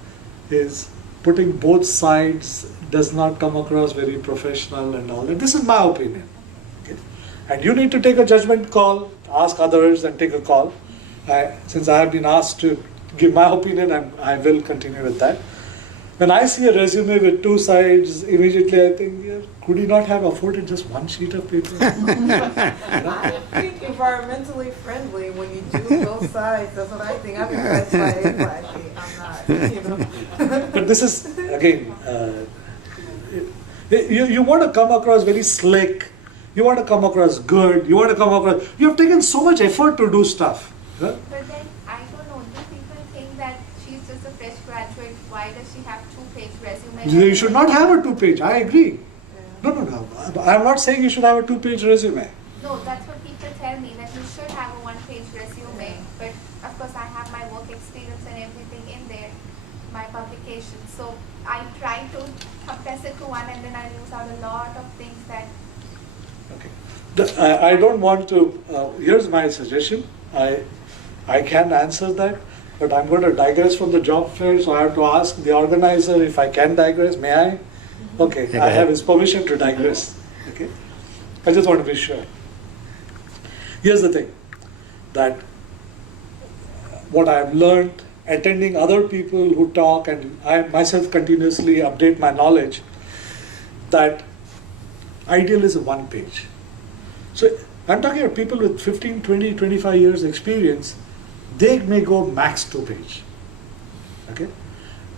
is putting both sides does not come across very professional and all that. This is my opinion. Okay? And you need to take a judgment call, ask others and take a call. Since I have been asked to give my opinion, I will continue with that. When I see a resume with two sides, immediately I think, yeah, could he not have afforded just one sheet of paper? I think environmentally friendly when you do both sides. That's what I think. I'm impressed by anybody. I'm not, But this is, again, you want to come across very slick, you want to come across good, you have taken so much effort to do stuff. Huh? But then, I don't know, do people think that she's just a fresh graduate? Why does she have two-page resume? You should not have a 2-page, I agree. No. I'm not saying you should have a 2-page resume. No, that's what people tell me, that you should have a one-page resume. But of course, I have my work experience and everything in there, my publications. So I try to compress it to one, and then I lose out a lot of things that. Okay. I don't want to. Here's my suggestion. I can answer that, but I'm going to digress from the job fair, so I have to ask the organizer if I can digress. May I? Okay, I have his permission to digress. Okay, I just want to be sure. Here's the thing, that what I've learned, attending other people who talk, and I myself continuously update my knowledge, that ideal is a one page. So I'm talking about people with 15, 20, 25 years experience, they may go max 2 page. Okay?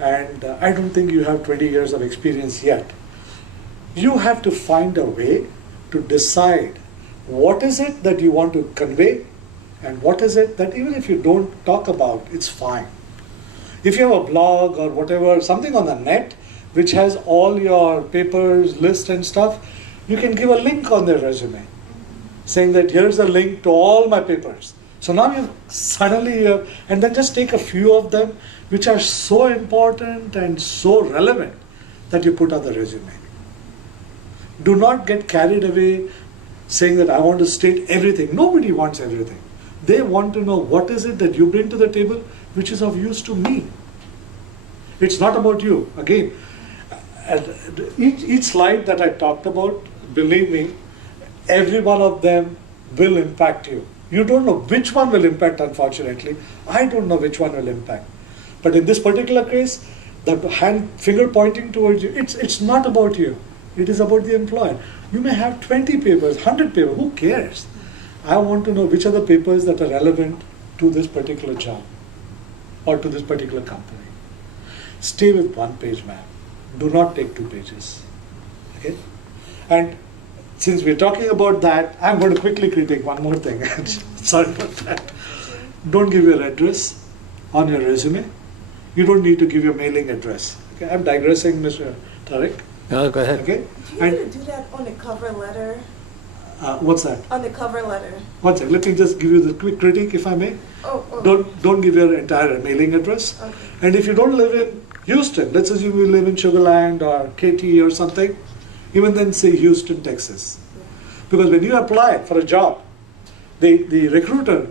And I don't think you have 20 years of experience yet. You have to find a way to decide what is it that you want to convey and what is it that even if you don't talk about, it's fine. If you have a blog or whatever, something on the net which has all your papers, list and stuff, you can give a link on their resume saying that here's a link to all my papers. So now you suddenly have, and then just take a few of them which are so important and so relevant that you put on the resume. Do not get carried away saying that I want to state everything. Nobody wants everything. They want to know what is it that you bring to the table which is of use to me. It's not about you. Again, each slide that I talked about, believe me, every one of them will impact you. You don't know which one will impact, unfortunately. I don't know which one will impact. But in this particular case, the finger pointing towards you, it's not about you. It is about the employer. You may have 20 papers, 100 papers, who cares? I want to know which are the papers that are relevant to this particular job or to this particular company. Stay with 1 page, man. Do not take 2 pages. Okay? And since we're talking about that, I'm going to quickly critique one more thing. Sorry about that. Don't give your address on your resume. You don't need to give your mailing address. Okay? I'm digressing, Mr. Tariq. No, go ahead. Okay? Do you need to do that on the cover letter? What's that? On the cover letter. One second. Let me just give you the quick critique, if I may. Oh. Don't give your entire mailing address. Okay. And if you don't live in Houston, let's assume you live in Sugar Land or KT or something, even then say Houston, Texas. Because when you apply for a job, the recruiter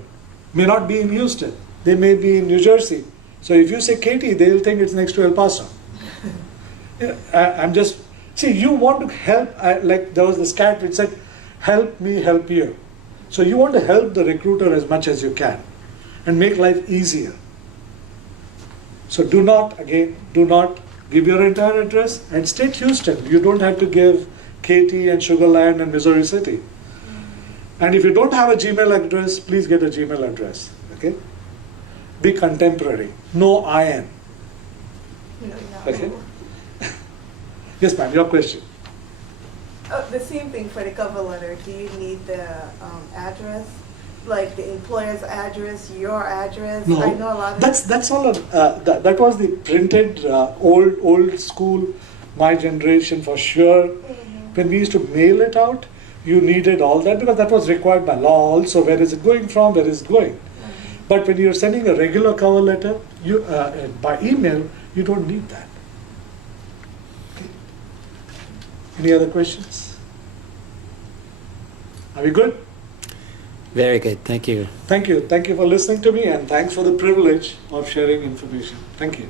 may not be in Houston. They may be in New Jersey. So if you say KT, they'll think it's next to El Paso. I'm just, see, you want to help, like there was this cat which said, help me help you. So you want to help the recruiter as much as you can and make life easier. So do not give your entire address and state Houston. You don't have to give KT and Sugar Land and Missouri City. And if you don't have a Gmail address, please get a Gmail address. Okay? Be contemporary. No IN. No. Okay? Yes, ma'am, your question. The same thing for the cover letter. Do you need the address? Like the employer's address, your address? No, I know a lot of that's all. That was the printed old school, my generation for sure. Mm-hmm. When we used to mail it out, you needed all that because that was required by law. Also, where is it going from? Where is it going? Mm-hmm. But when you're sending a regular cover letter, you by email, you don't need that. Okay. Any other questions? Are we good? Very good. Thank you. Thank you. Thank you for listening to me, and thanks for the privilege of sharing information. Thank you.